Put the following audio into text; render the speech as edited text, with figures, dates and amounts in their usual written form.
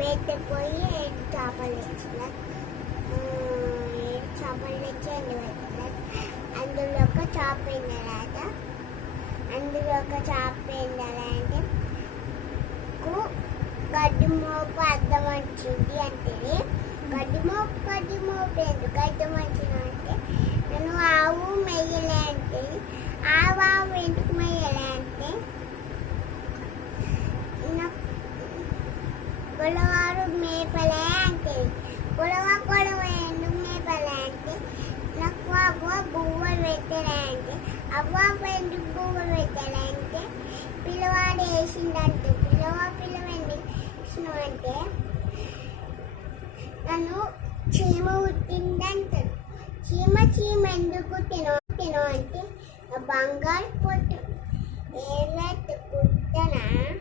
వేటపోయి 7 చేపలు తెచ్చినారు. 7 చేపలు తెచ్చి ఎండబెట్టినారు. అందులో ఒక చేప ఎండాలట. అంటే గడ్డి మోపు అద్దం వచ్చింది అంటే గడ్డి మోపు ఎందుకు అద్దం వచ్చిన అంటే నేను ఆవు మెయ్యలే అంటే ఆవు ఎందుకు మెయ్యలే అంటే గొడవారు మేపలే అంటే గొడవ ఎందుకు మేపలే అంటే నాకు అవ్వ బువ్వలు పెట్టలే అంటే అవ్వ ఎందుకు బువ్వలు పెట్టలే అంటే పిల్లవాడు వేసిందంటే పిల్లవ ఎందుకు అంటే నన్ను చీమ పుట్టిందంటాడు. చీమ ఎందుకు తినో అంటే బంగారు పొట్టు